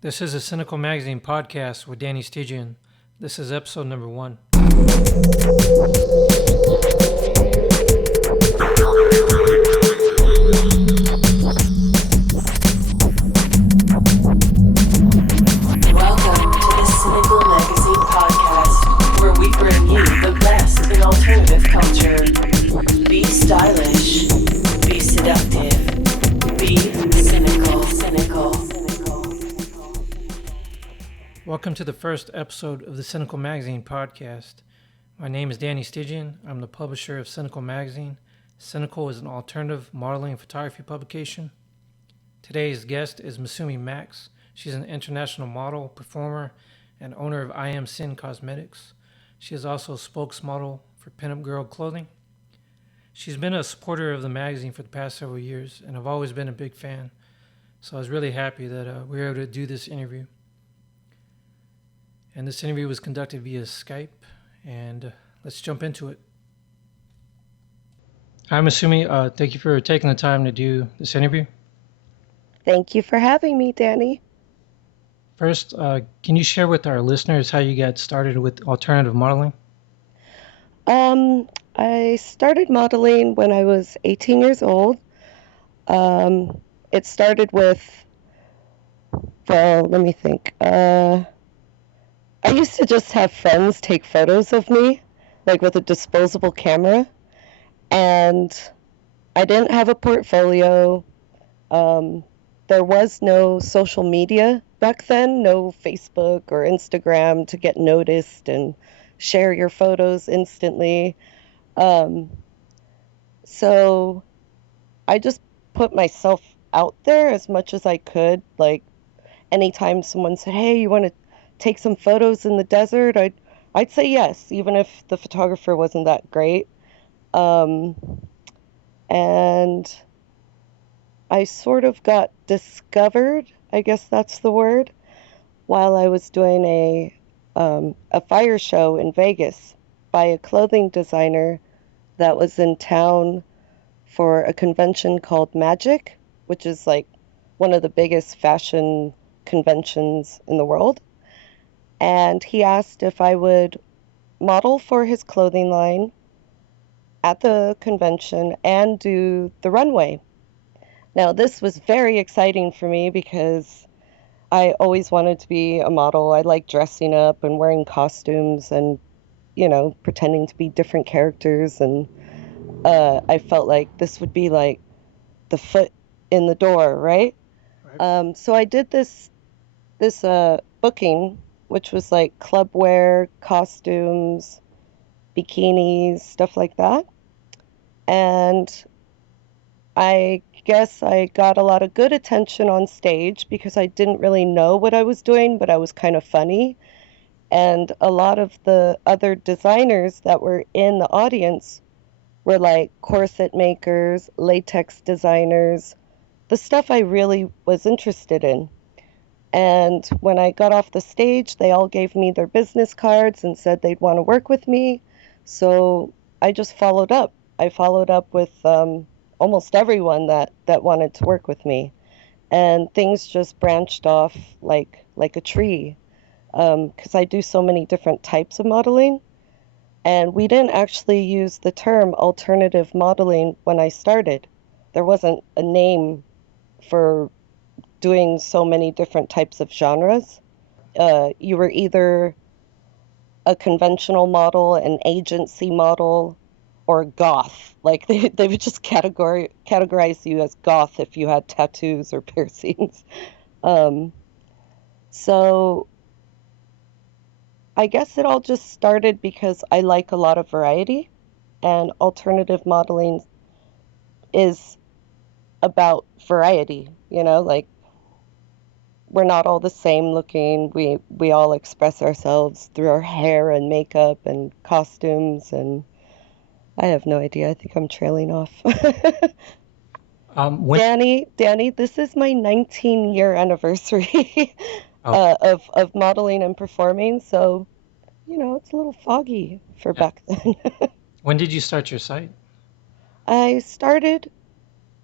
This is a Sinical Magazine podcast with Danny Stygion. This is episode number 1. Welcome to the Sinical Magazine podcast, where we bring you the best in alternative culture. Be stylish, be seductive, be cynical. Welcome to the first episode of the Sinical Magazine podcast. My name is Danny Stygion. I'm the publisher of Sinical Magazine. Sinical is an alternative modeling and photography publication. Today's guest is Masuimi Max. She's an international model, performer, and owner of I Am Sin Cosmetics. She is also a spokesmodel for pinup girl clothing. She's been a supporter of the magazine for the past several years, and I've always been a big fan. So I was really happy that we were able to do this interview. And this interview was conducted via Skype, and let's jump into it. Hi, Masuimi. Thank you for taking the time to do this interview. Thank you for having me, Danny. First, can you share with our listeners how you got started with alternative modeling? I started modeling when I was 18 years old. It started with, let me think. I used to just have friends take photos of me, like with a disposable camera, and I didn't have a portfolio. There was no social media back then, no Facebook or Instagram to get noticed and share your photos instantly. So I just put myself out there as much as I could. Like anytime someone said, "Hey, you want to take some photos in the desert?" I'd say yes, even if the photographer wasn't that great. And I sort of got discovered, I guess that's the word, while I was doing a fire show in Vegas by a clothing designer that was in town for a convention called Magic, which is like one of the biggest fashion conventions in the world. And he asked if I would model for his clothing line at the convention and do the runway. Now, this was very exciting for me because I always wanted to be a model. I like dressing up and wearing costumes and, pretending to be different characters. And I felt like this would be like the foot in the door, right? So I did this booking, which was like club wear, costumes, bikinis, stuff like that. And I guess I got a lot of good attention on stage because I didn't really know what I was doing, but I was kind of funny. And a lot of the other designers that were in the audience were like corset makers, latex designers, the stuff I really was interested in. And when I got off the stage, they all gave me their business cards and said they'd want to work with me. So I just followed up. I followed up with almost everyone that wanted to work with me. And things just branched off like a tree, because I do so many different types of modeling. And we didn't actually use the term alternative modeling when I started. There wasn't a name for doing so many different types of genres. You were either a conventional model, an agency model, or goth. Like they would just categorize you as goth if you had tattoos or piercings. So I guess it all just started because I like a lot of variety, and alternative modeling is about variety, like we're not all the same looking. We all express ourselves through our hair and makeup and costumes, and I have no idea. I think I'm trailing off. Danny, this is my 19-year anniversary of modeling and performing, so it's a little foggy for back then. When did you start your site? I started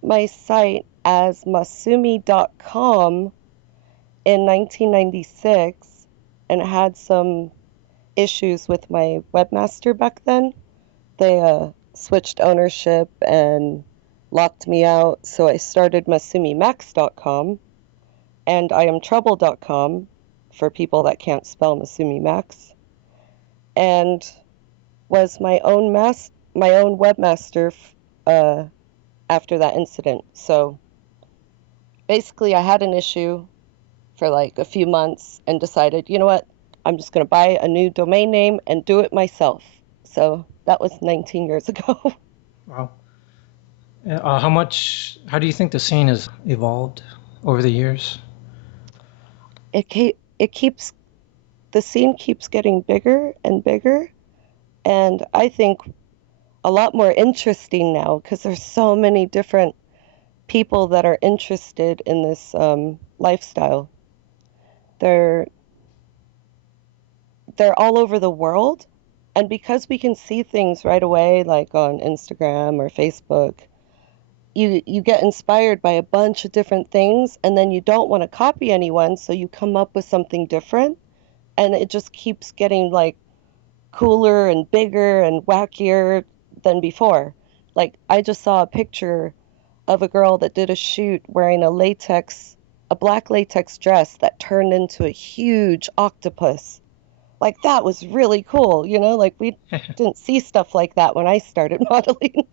my site as Masuimi.com in 1996 and had some issues with my webmaster back then. They switched ownership and locked me out, so I started MasumiMax.com and IamTrouble.com for people that can't spell Masumi Max, and was my own webmaster after that incident. So basically, I had an issue for like a few months and decided, you know what, I'm just going to buy a new domain name and do it myself. So that was 19 years ago. Wow. How do you think the scene has evolved over the years? It keeps, the scene keeps getting bigger and bigger, and I think a lot more interesting now because there's so many different people that are interested in this lifestyle. They're all over the world, and because we can see things right away, like on Instagram or Facebook, you get inspired by a bunch of different things, and then you don't want to copy anyone, so you come up with something different, and it just keeps getting like cooler and bigger and wackier than before. Like I just saw a picture of a girl that did a shoot wearing a black latex dress that turned into a huge octopus. Like that was really cool, like we didn't see stuff like that when I started modeling.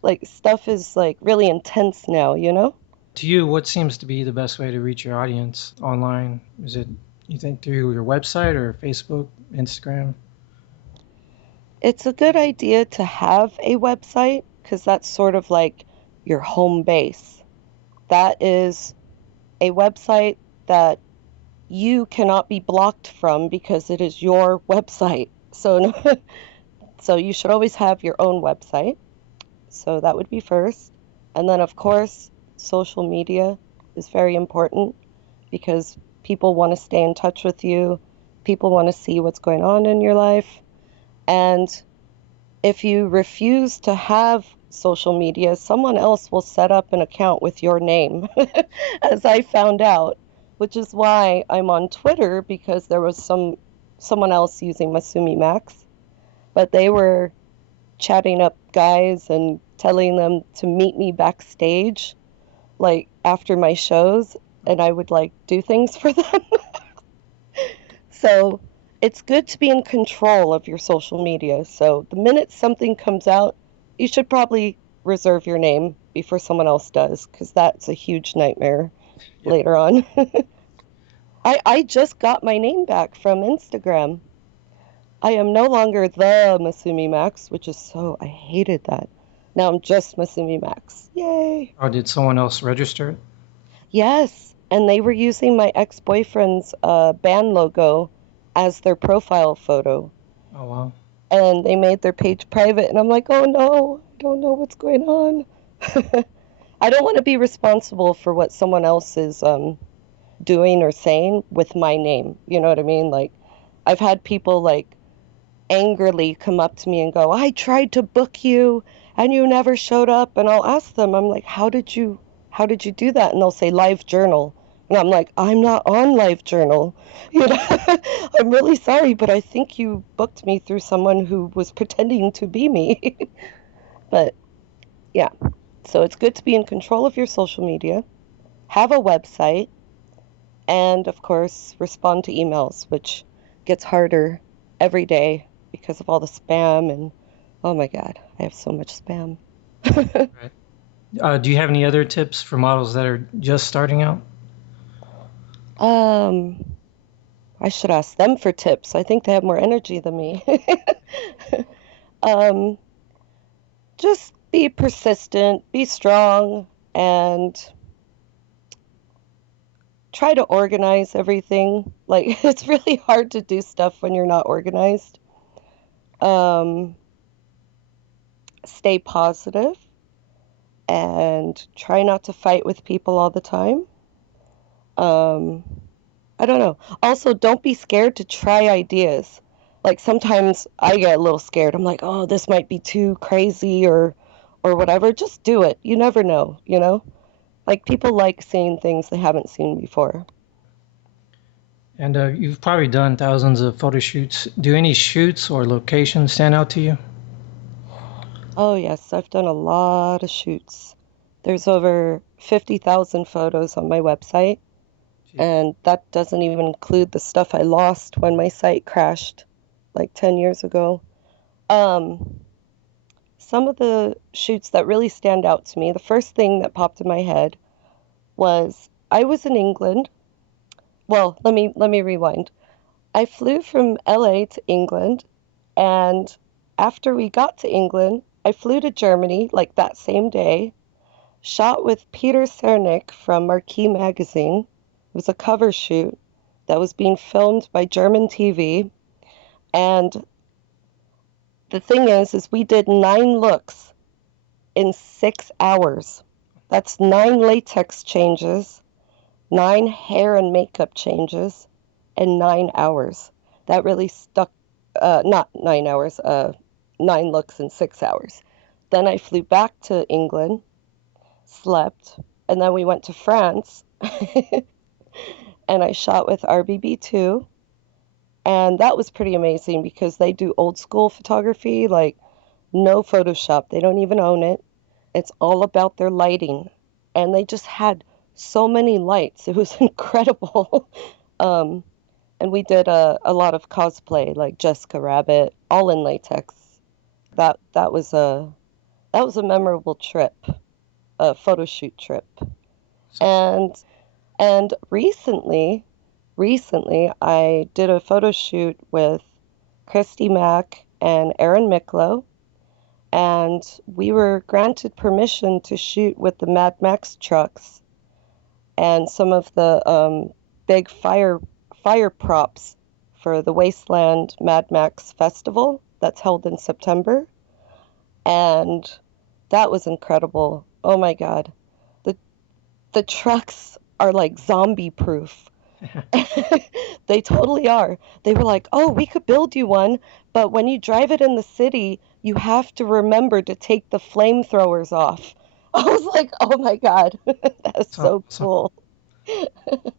Like stuff is like really intense now. To you, what seems to be the best way to reach your audience online? Is it, you think, through your website or Facebook, Instagram? It's a good idea to have a website because that's sort of like your home base. That is a website that you cannot be blocked from because it is your website. So, so you should always have your own website. So that would be first. And then, of course, social media is very important because people want to stay in touch with you. People want to see what's going on in your life. And if you refuse to have social media, someone else will set up an account with your name, as I found out, which is why I'm on Twitter, because there was someone else using Masumi Max, but they were chatting up guys and telling them to meet me backstage, like after my shows, and I would like do things for them. So it's good to be in control of your social media. So the minute something comes out, you should probably reserve your name before someone else does, because that's a huge nightmare later on. I just got my name back from Instagram. I am no longer the Masumi Max, I hated that. Now I'm just Masumi Max. Yay! Or did someone else register it? Yes, and they were using my ex-boyfriend's band logo as their profile photo. Oh, wow. And they made their page private, and I'm like, oh no, I don't know what's going on. I don't want to be responsible for what someone else is doing or saying with my name. You know what I mean? Like, I've had people like angrily come up to me and go, I tried to book you and you never showed up. And I'll ask them, I'm like, how did you do that? And they'll say Live Journal. And I'm like, I'm not on Live Journal. I'm really sorry, but I think you booked me through someone who was pretending to be me. But yeah, so it's good to be in control of your social media, have a website, and of course, respond to emails, which gets harder every day because of all the spam. And oh my God, I have so much spam. Right. Do you have any other tips for models that are just starting out? I should ask them for tips. I think they have more energy than me. Just be persistent, be strong, and try to organize everything. Like, it's really hard to do stuff when you're not organized. Stay positive and try not to fight with people all the time. I don't know. Also, don't be scared to try ideas. Like sometimes I get a little scared. I'm like, oh, this might be too crazy or whatever. Just do it. You never know, Like people like seeing things they haven't seen before. And you've probably done thousands of photo shoots. Do any shoots or locations stand out to you? Oh, yes, I've done a lot of shoots. There's over 50,000 photos on my website, Gee. and that doesn't even include the stuff I lost when my site crashed like 10 years ago. Um, some of the shoots that really stand out to me, the first thing that popped in my head was I was in England. Well, let me rewind. I flew from LA to England, and after we got to England, I flew to Germany like that same day, shot with Peter Cernick from Marquee Magazine. It was a cover shoot that was being filmed by German TV. And the thing is we did 9 looks in 6 hours. That's 9 latex changes, 9 hair and makeup changes, in 9 hours. That really stuck, not 9 hours, 9 looks in 6 hours. Then I flew back to England, slept, and then we went to France and I shot with RBB2. And that was pretty amazing because they do old school photography, like no Photoshop. They don't even own it. It's all about their lighting. And they just had so many lights. It was incredible. um, and we did a lot of cosplay, like Jessica Rabbit, all in latex. That was a memorable trip, a photo shoot trip. So, And and recently I did a photo shoot with Christy Mack and Aaron Miklo, and we were granted permission to shoot with the Mad Max trucks and some of the big fire props for the Wasteland Mad Max Festival that's held in September. And that was incredible. Oh my God. The the trucks are like zombie proof. They totally are. They were like, "Oh, we could build you one, but when you drive it in the city, you have to remember to take the flamethrowers off." I was like, "Oh my God, that's sounds so awesome. cool."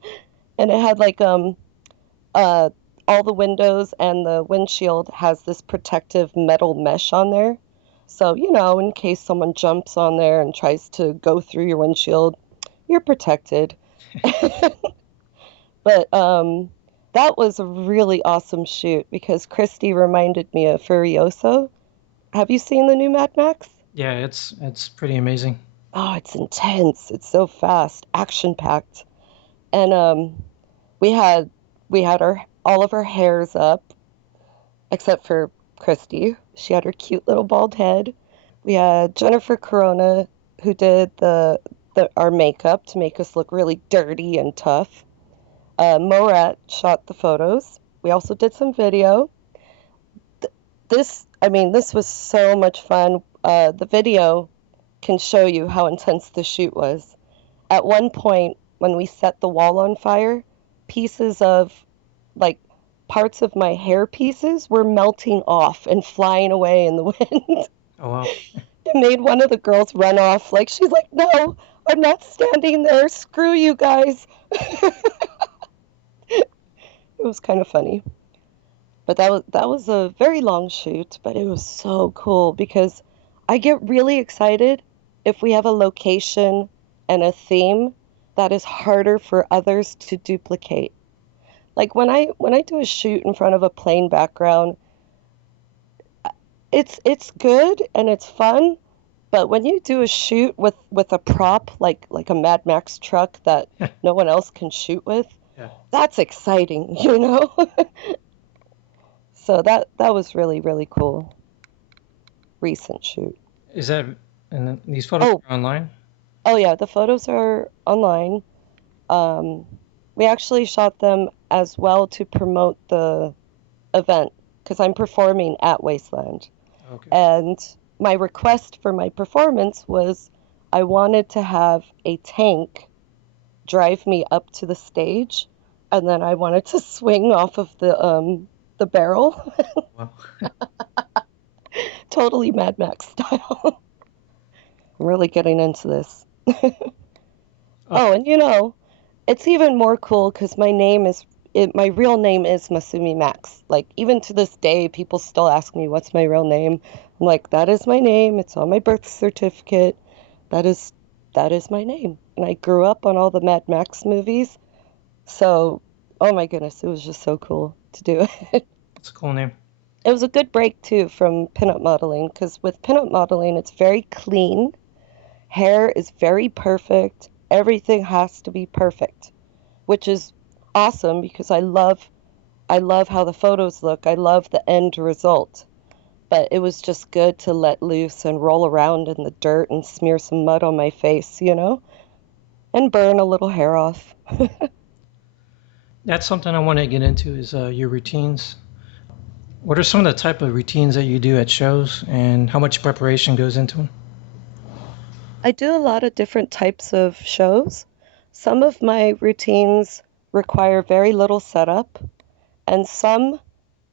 And it had like uh all the windows and the windshield has this protective metal mesh on there. So, in case someone jumps on there and tries to go through your windshield, you're protected. But that was a really awesome shoot because Christy reminded me of Furioso. Have you seen the new Mad Max? Yeah, it's pretty amazing. Oh, it's intense. It's so fast, action packed. And we had we had our all of our hairs up except for Christy. She had her cute little bald head. We had Jennifer Corona who did the our makeup to make us look really dirty and tough. Morat shot the photos. We also did some video. This was so much fun. The video can show you how intense the shoot was. At one point, when we set the wall on fire, pieces of, like, parts of my hair pieces were melting off and flying away in the wind. Oh wow. It made one of the girls run off. Like, she's like, "No, I'm not standing there. Screw you guys." It was kind of funny. But that was a very long shoot, but it was so cool because I get really excited if we have a location and a theme that is harder for others to duplicate. Like when I do a shoot in front of a plain background, it's good and it's fun, but when you do a shoot with a prop like a Mad Max truck that no one else can shoot with, Yeah. that's exciting, you know? So that was really, really cool. Recent shoot. Is that and then these photos Oh, are online? oh yeah, the photos are online. Um, we actually shot them as well to promote the event because I'm performing at Wasteland. Okay. And my request for my performance was I wanted to have a tank drive me up to the stage, and then I wanted to swing off of the barrel, Wow. totally Mad Max style. I'm really getting into this. Oh, Oh, and it's even more cool because my name my real name is Masumi Max. Like, even to this day, people still ask me, what's my real name? I'm like, that is my name. It's on my birth certificate. That is my name. And I grew up on all the Mad Max movies. So, oh my goodness, it was just so cool to do it. It's a cool name. It was a good break too from pinup modeling, because with pinup modeling, it's very clean. Hair is very perfect. Everything has to be perfect, which is awesome because I love how the photos look. I love the end result. But it was just good to let loose and roll around in the dirt and smear some mud on my face, and burn a little hair off. That's something I want to get into is your routines. What are some of the type of routines that you do at shows and how much preparation goes into them? I do a lot of different types of shows. Some of my routines require very little setup, and some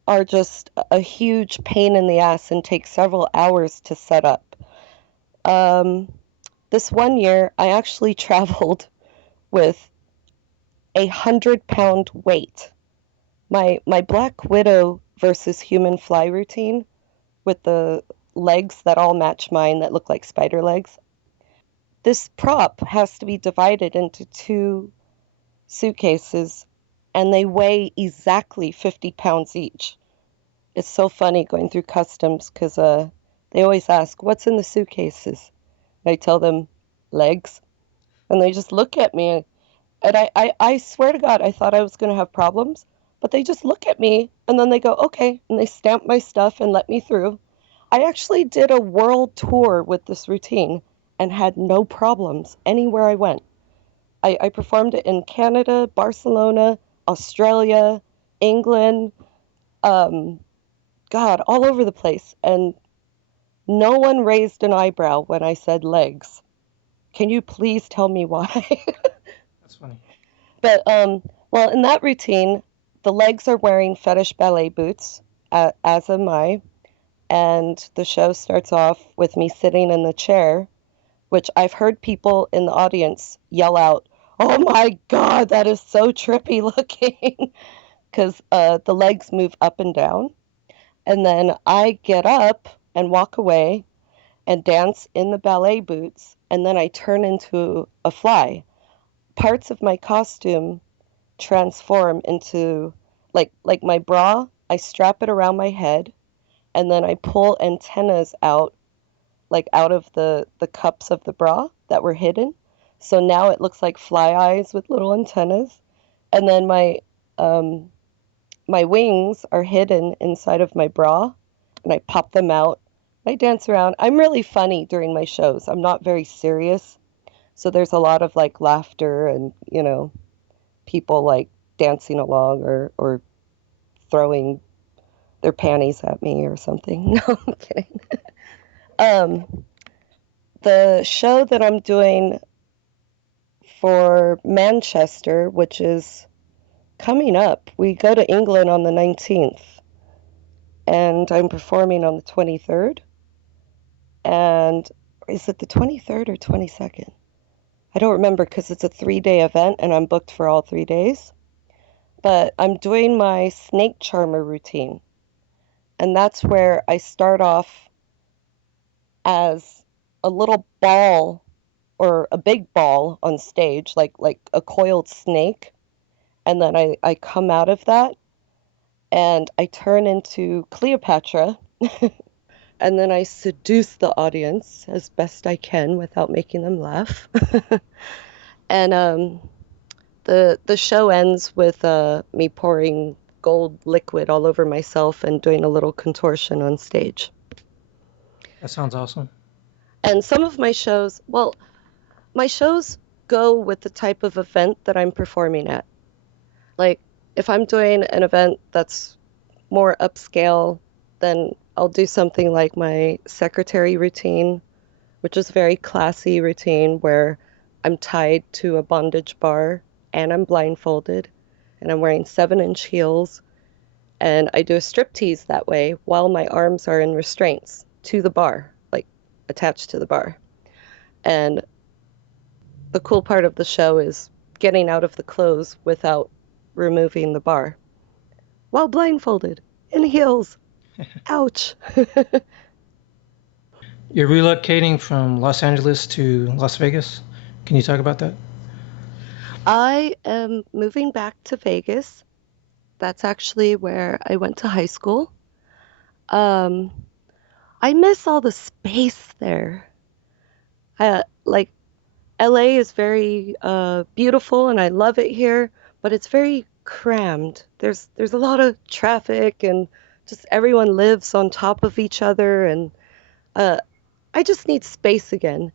are just a huge pain in the ass and take several hours to set up. Um, this one year, I actually traveled with 100-pound weight. My Black Widow versus Human Fly routine with the legs that all match mine that look like spider legs. This prop has to be divided into 2 suitcases, and they weigh exactly 50 pounds each. It's so funny going through customs because they always ask, what's in the suitcases? And I tell them, legs. And they just look at me. And I swear to God, I thought I was going to have problems. But they just look at me and then they go, okay. And they stamp my stuff and let me through. I actually did a world tour with this routine and had no problems anywhere I went. I performed it in Canada, Barcelona, Australia, England, God, all over the place. And no one raised an eyebrow when I said legs. Can you please tell me why? That's funny. But, well, in that routine, the legs are wearing fetish ballet boots, as am I. And the show starts off with me sitting in the chair, which I've heard people in the audience yell out, oh my God, that is so trippy looking, because the legs move up and down. And then I get up and walk away and dance in the ballet boots, and then I turn into a fly. Parts of my costume transform into like my bra, I strap it around my head, and then I pull antennas out, like out of the cups of the bra that were hidden. So now it looks like fly eyes with little antennas. And then my wings are hidden inside of my bra, and I pop them out. I dance around. I'm really funny during my shows. I'm not very serious. So there's a lot of like laughter and, people like dancing along or throwing their panties at me or something. No, I'm kidding. The show that I'm doing for Manchester, which is coming up, we go to England on the 19th, and I'm performing on the 23rd. And is it the 23rd or 22nd? I don't remember because it's a 3-day event and I'm booked for all 3 days. But I'm doing my snake charmer routine. And that's where I start off as a little ball or a big ball on stage, like a coiled snake. And then I come out of that and I turn into Cleopatra. And then I seduce the audience as best I can without making them laugh. And the show ends with me pouring gold liquid all over myself and doing a little contortion on stage. That sounds awesome. And some of my shows, well, my shows go with the type of event that I'm performing at. Like, if I'm doing an event that's more upscale, then I'll do something like my secretary routine, which is a very classy routine where I'm tied to a bondage bar and I'm blindfolded and I'm wearing 7-inch heels, and I do a striptease that way while my arms are in restraints to the bar, like attached to the bar. And the cool part of the show is getting out of the clothes without removing the bar while blindfolded in heels. Ouch. You're relocating from Los Angeles to Las Vegas. Can you talk about that? I am moving back to Vegas. That's actually where I went to high school. Um, I miss all the space there. Like LA is very beautiful and I love it here, but it's very crammed. There's a lot of traffic and just everyone lives on top of each other and uh, I just need space again.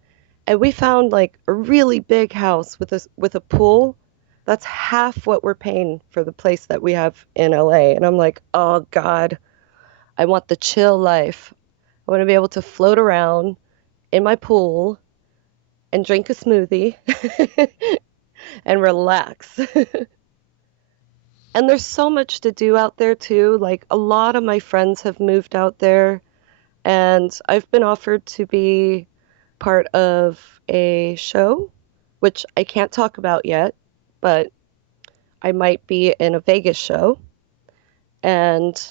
And we found like a really big house with a pool. That's half what we're paying for the place that we have in LA. And I'm like, oh God, I want the chill life. I want to be able to float around in my pool and drink a smoothie and relax. And there's so much to do out there too. Like a lot of my friends have moved out there, and I've been offered to be part of a show, which I can't talk about yet, but I might be in a Vegas show. And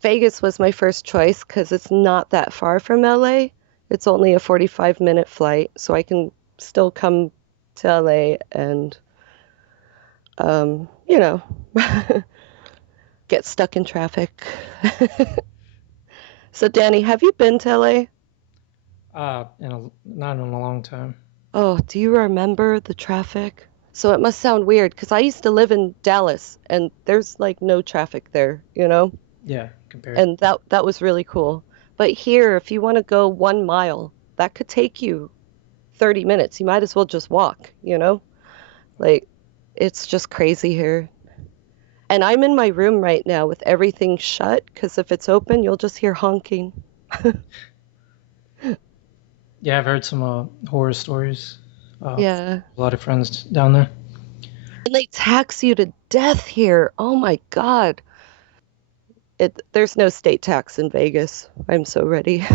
Vegas was my first choice because it's not that far from LA. It's only a 45-minute flight, so I can still come to LA and, you know, get stuck in traffic. So, Danny, have you been to LA? Not in a long time. Oh, do you remember the traffic? So it must sound weird because I used to live in Dallas and there's like no traffic there, you know? Yeah, compared. And that was really cool. But here, if you want to go 1 mile, that could take you 30 minutes. You might as well just walk, you know? Like, it's just crazy here. And I'm in my room right now with everything shut because if it's open, you'll just hear honking. Yeah, I've heard some horror stories. Yeah. A lot of friends down there. And they tax you to death here. Oh my God. There's no state tax in Vegas. I'm so ready.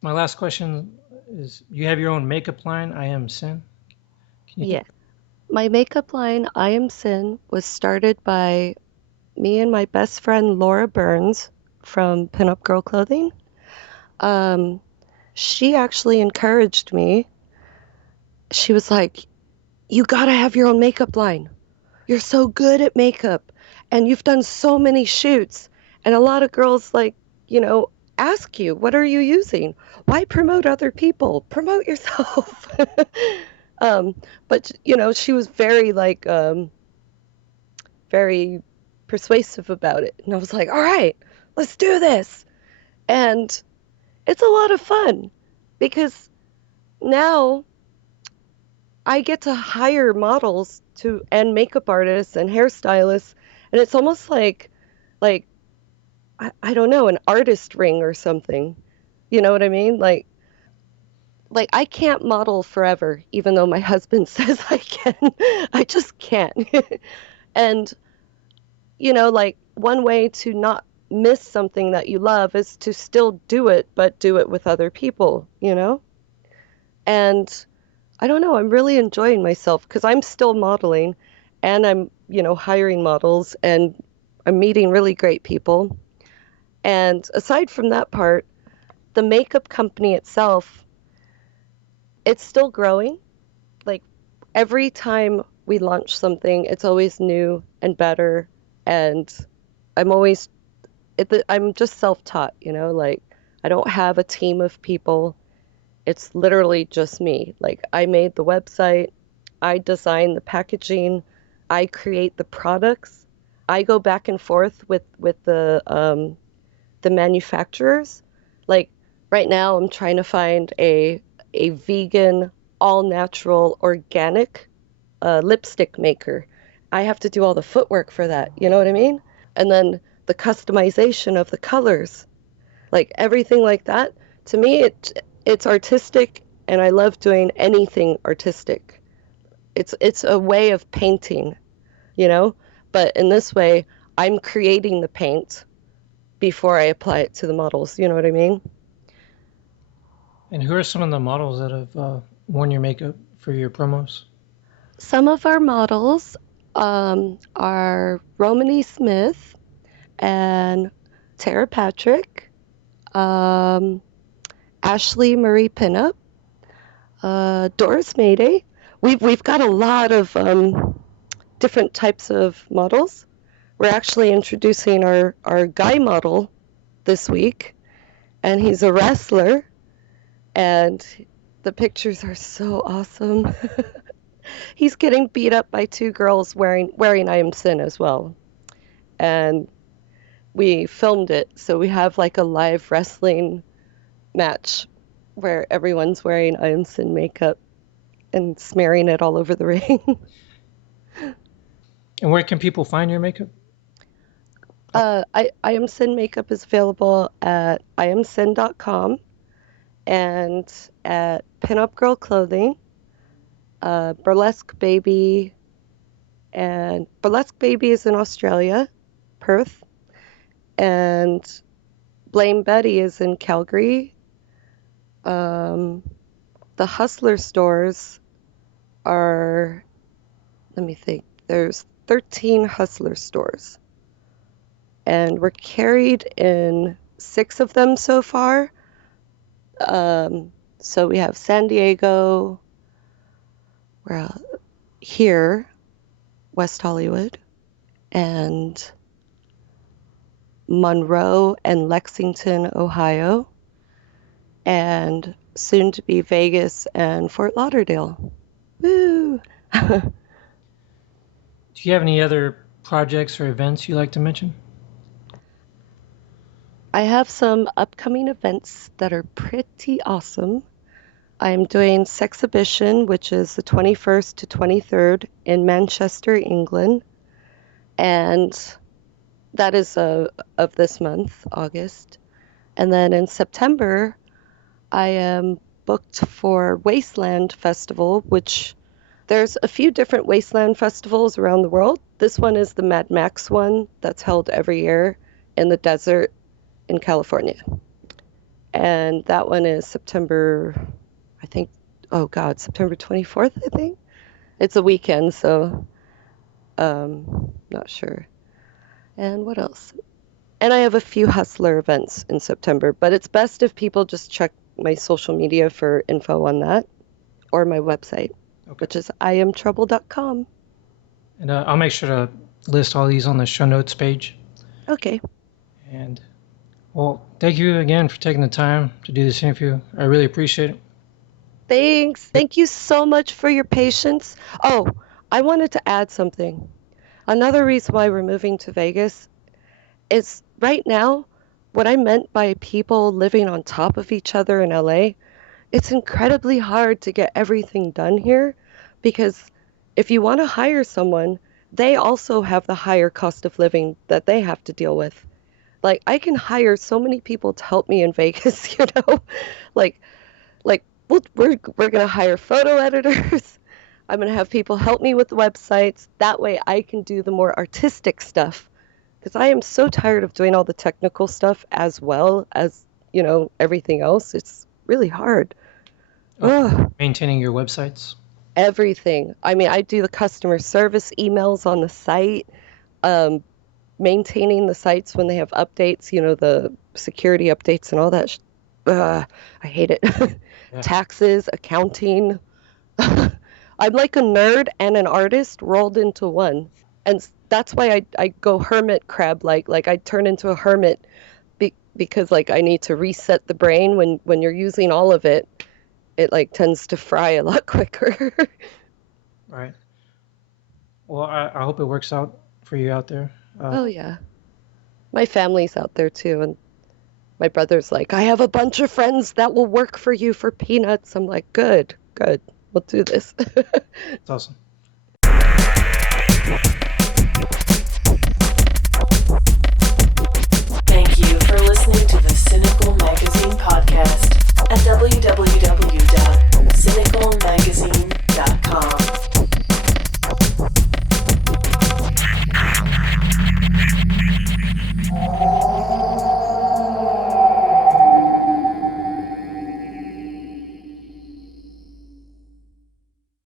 My last question is: you have your own makeup line, I Am Sin. Can you Yeah. My makeup line, I Am Sin, was started by me and my best friend Laura Burns from Pinup Girl Clothing. She actually encouraged me. She was like, "You gotta have your own makeup line. You're so good at makeup and you've done so many shoots." And a lot of girls like, ask you, what are you using? Why promote other people? Promote yourself. But she was very very persuasive about it. And I was like, all right, let's do this. And it's a lot of fun because now I get to hire models and makeup artists and hairstylists, and it's almost like I don't know, an artist ring or something. You know what I mean? Like I can't model forever, even though my husband says I can. I just can't. And like one way to not miss something that you love is to still do it, but do it with other people, And I don't know, I'm really enjoying myself because I'm still modeling and I'm, hiring models and I'm meeting really great people. And aside from that part, the makeup company itself, it's still growing. Like every time we launch something, it's always new and better. And I'm just self-taught, like I don't have a team of people. It's literally just me. Like I made the website, I design the packaging, I create the products. I go back and forth with the manufacturers. Like right now I'm trying to find a vegan, all natural, organic lipstick maker. I have to do all the footwork for that, you know what I mean? And then the customization of the colors, like everything like that. To me, it's artistic, and I love doing anything artistic. It's a way of painting, But in this way, I'm creating the paint before I apply it to the models. You know what I mean? And who are some of the models that have worn your makeup for your promos? Some of our models are Romany Smith and Tara Patrick, Ashley Marie Pinup, Doris Mayday. We've got a lot of different types of models. We're actually introducing our guy model this week, and he's a wrestler, and the pictures are so awesome. He's getting beat up by two girls wearing I Am Sin as well. And we filmed it, so we have like a live wrestling match where everyone's wearing I Am Sin makeup and smearing it all over the ring. And where can people find your makeup? I Am Sin makeup is available at iamsin.com and at Pinup Girl Clothing, Burlesque Baby, and Burlesque Baby is in Australia, Perth, and Blame Betty is in Calgary. The Hustler stores are, let me think, there's 13 Hustler stores. And we're carried in 6 of them so far. So we have San Diego, we're here, West Hollywood, and Monroe and Lexington, Ohio, and soon to be Vegas and Fort Lauderdale. Woo! Do you have any other projects or events you'd like to mention? I have some upcoming events that are pretty awesome. I'm doing Sexhibition, which is the 21st to 23rd in Manchester, England. And that is of this month, August. And then in September, I am booked for Wasteland Festival, which there's a few different Wasteland festivals around the world. This one is the Mad Max one that's held every year in the desert in California. And that one is September, I think, September 24th, I think. It's a weekend, so not sure. And what else? And I have a few Hustler events in September, but it's best if people just check my social media for info on that, or my website, which is iamtrouble.com. And I'll make sure to list all these on the show notes page. Okay. And, well, thank you again for taking the time to do this interview. I really appreciate it. Thanks. Thank you so much for your patience. Oh, I wanted to add something. Another reason why we're moving to Vegas is right now, what I meant by people living on top of each other in LA, it's incredibly hard to get everything done here because if you want to hire someone, they also have the higher cost of living that they have to deal with. Like, I can hire so many people to help me in Vegas, you know? Like we're going to hire photo editors. I'm going to have people help me with the websites. That way I can do the more artistic stuff because I am so tired of doing all the technical stuff as well as, you know, everything else. It's really hard. Maintaining your websites? Everything. I mean, I do the customer service emails on the site, maintaining the sites when they have updates, you know, the security updates and all that. I hate it. Yeah. Taxes, accounting. I'm like a nerd and an artist rolled into one. And that's why I go hermit crab like I turn into a hermit because like I need to reset the brain when you're using all of it. It like tends to fry a lot quicker. Right. Well, I hope it works out for you out there. Oh yeah. My family's out there too, and my brother's like, I have a bunch of friends that will work for you for peanuts. I'm like, good. We'll do this. That's awesome. Thank you for listening to the Sinical Magazine podcast at www.cynicalmagazine.com.